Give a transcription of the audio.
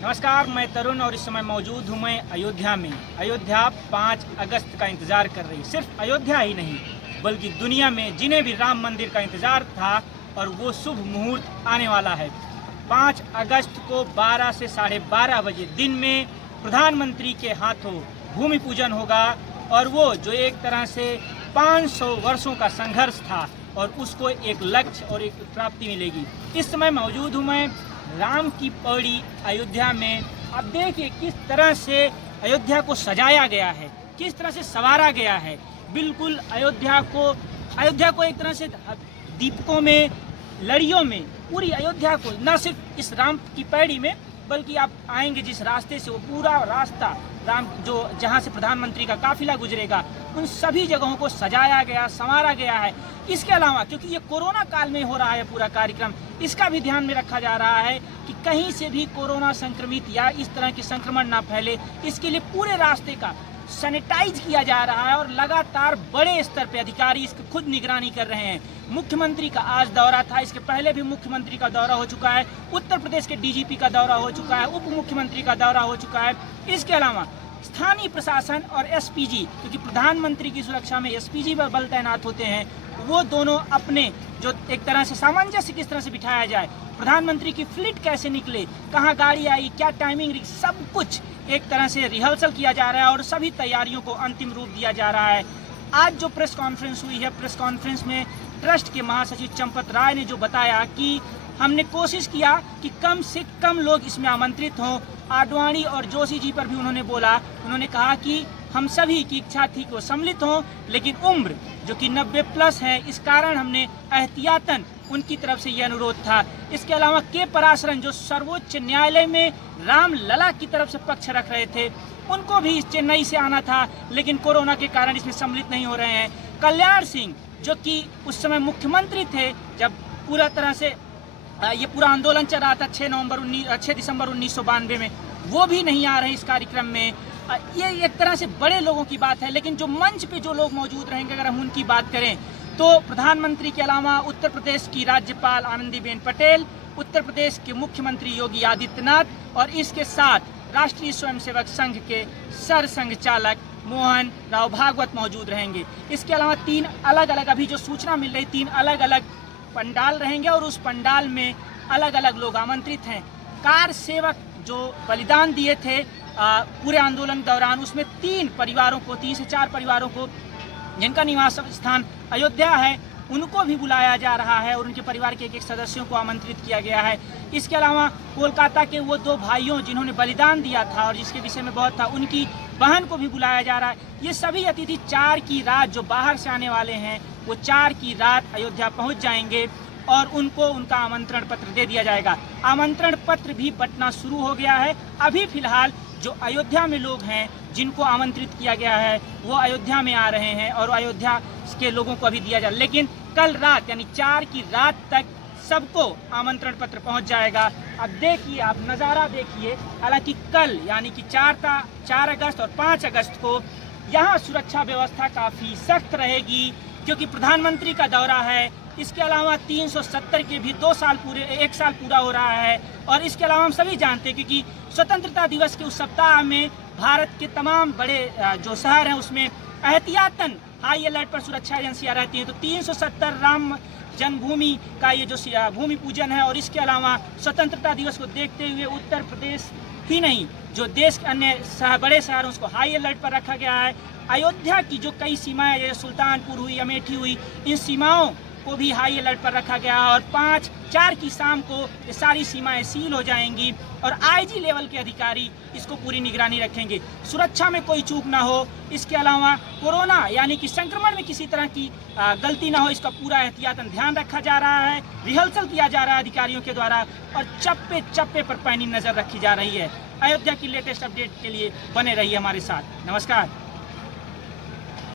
नमस्कार, मैं तरुण और इस समय मौजूद हूँ मैं अयोध्या में। अयोध्या 5 अगस्त का इंतज़ार कर रही। सिर्फ अयोध्या ही नहीं बल्कि दुनिया में जिन्हें भी राम मंदिर का इंतज़ार था और वो शुभ मुहूर्त आने वाला है। 5 अगस्त को 12 से 12:30 बजे दिन में प्रधानमंत्री के हाथों भूमि पूजन होगा और वो जो एक तरह से 500 वर्षों का संघर्ष था और उसको एक लक्ष्य और एक प्राप्ति मिलेगी। इस समय मौजूद हूँ मैं राम की पौड़ी अयोध्या में। अब देखिए किस तरह से अयोध्या को सजाया गया है, किस तरह से संवारा गया है। बिल्कुल अयोध्या को एक तरह से दीपकों में, लड़ियों में पूरी अयोध्या को, न सिर्फ इस राम की पैड़ी में बल्कि आप आएंगे जिस रास्ते से, वो पूरा रास्ता राम जो जहाँ से प्रधानमंत्री का काफिला गुजरेगा, उन सभी जगहों को सजाया गया, संवारा गया है। इसके अलावा क्योंकि ये कोरोना काल में हो रहा है पूरा कार्यक्रम, इसका भी ध्यान में रखा जा रहा है कि कहीं से भी कोरोना संक्रमित या इस तरह की संक्रमण ना फैले। इसके लिए पूरे रास्ते का सैनिटाइज किया जा रहा है और लगातार बड़े स्तर पे अधिकारी इसकी खुद निगरानी कर रहे हैं। मुख्यमंत्री का आज दौरा था, इसके पहले भी मुख्यमंत्री का दौरा हो चुका है, उत्तर प्रदेश के डीजीपी का दौरा हो चुका है, उप मुख्यमंत्री का दौरा हो चुका है। इसके अलावा स्थानीय प्रशासन और एसपीजी, क्योंकि प्रधानमंत्री की सुरक्षा में एसपीजी पर बल तैनात होते हैं, वो दोनों अपने जो एक तरह से सामंजस्य किस तरह से बिठाया जाए, प्रधानमंत्री की फ्लीट कैसे निकले, कहाँ गाड़ी आई, क्या टाइमिंग रही, सब कुछ एक तरह से रिहर्सल किया जा रहा है और सभी तैयारियों को अंतिम रूप दिया जा रहा है। आज जो प्रेस कॉन्फ्रेंस हुई है, प्रेस कॉन्फ्रेंस में ट्रस्ट के महासचिव चंपत राय ने जो बताया कि हमने कोशिश किया कि कम से कम लोग इसमें आमंत्रित हों। आडवाणी और जोशी जी पर भी उन्होंने बोला, उन्होंने कहा कि हम सभी की इच्छा थी कि वो सम्मिलित हों, लेकिन उम्र जो कि 90+ है, इस कारण हमने एहतियातन उनकी तरफ से ये अनुरोध था। इसके अलावा के पराशरन जो सर्वोच्च न्यायालय में राम लला की तरफ से पक्ष रख रहे थे, उनको भी चेन्नई से आना था, लेकिन कोरोना के कारण इसमें सम्मिलित नहीं हो रहे हैं। कल्याण सिंह जो कि उस समय मुख्यमंत्री थे जब पूरा तरह से ये पूरा आंदोलन चल रहा था 6 दिसंबर 1992 में, वो भी नहीं आ रहे इस कार्यक्रम में। ये एक तरह से बड़े लोगों की बात है, लेकिन जो मंच पे जो लोग मौजूद रहेंगे, अगर हम उनकी बात करें तो प्रधानमंत्री के अलावा उत्तर प्रदेश की राज्यपाल आनंदीबेन पटेल, उत्तर प्रदेश के मुख्यमंत्री योगी आदित्यनाथ और इसके साथ राष्ट्रीय स्वयंसेवक संघ के सरसंघ चालक मोहन राव भागवत मौजूद रहेंगे। इसके अलावा 3 अलग अलग, अभी जो सूचना मिल रही, 3 अलग अलग पंडाल रहेंगे और उस पंडाल में अलग अलग लोग आमंत्रित हैं। कार सेवक जो बलिदान दिए थे पूरे आंदोलन दौरान, उसमें 3 से 4 परिवारों को जिनका निवास स्थान अयोध्या है, उनको भी बुलाया जा रहा है और उनके परिवार के एक सदस्यों को आमंत्रित किया गया है। इसके अलावा कोलकाता के वो 2 भाइयों जिन्होंने बलिदान दिया था और जिसके विषय में बहुत था, उनकी बहन को भी बुलाया जा रहा है। ये सभी अतिथि 4 की रात जो बाहर से आने वाले हैं, वो 4 की रात अयोध्या पहुंच जाएंगे और उनको उनका आमंत्रण पत्र दे दिया जाएगा। आमंत्रण पत्र भी बंटना शुरू हो गया है। अभी फिलहाल जो अयोध्या में लोग हैं जिनको आमंत्रित किया गया है, वो अयोध्या में आ रहे हैं और अयोध्या के लोगों को अभी दिया जाए, लेकिन कल रात यानी 4 की रात तक सबको आमंत्रण पत्र पहुंच जाएगा। अब देखिए, आप नज़ारा देखिए। हालांकि कल यानी कि 4 अगस्त और 5 अगस्त को यहाँ सुरक्षा व्यवस्था काफ़ी सख्त रहेगी, क्योंकि प्रधानमंत्री का दौरा है। इसके अलावा 370 के भी 1 साल पूरा हो रहा है। और इसके अलावा हम सभी जानते हैं क्योंकि स्वतंत्रता दिवस के उस सप्ताह में भारत के तमाम बड़े जो शहर हैं उसमें एहतियातन हाई अलर्ट पर सुरक्षा एजेंसियां रहती हैं। तो 370 राम जन्मभूमि का ये जो भूमि पूजन है और इसके अलावा स्वतंत्रता दिवस को देखते हुए उत्तर प्रदेश ही नहीं, जो देश के अन्य बड़े शहरों उसको हाई अलर्ट पर रखा गया है। अयोध्या की जो कई सीमाएं, जैसे सुल्तानपुर हुई, अमेठी हुई, इन सीमाओं को भी हाई अलर्ट पर रखा गया है और 4 की शाम को ये सारी सीमाएं सील हो जाएंगी और आईजी लेवल के अधिकारी इसको पूरी निगरानी रखेंगे, सुरक्षा में कोई चूक ना हो। इसके अलावा कोरोना यानी कि संक्रमण में किसी तरह की गलती ना हो, इसका पूरा एहतियातन ध्यान रखा जा रहा है, रिहर्सल किया जा रहा है अधिकारियों के द्वारा और चप्पे चप्पे पर पैनी नज़र रखी जा रही है। अयोध्या की लेटेस्ट अपडेट के लिए बने रहिए हमारे साथ। नमस्कार।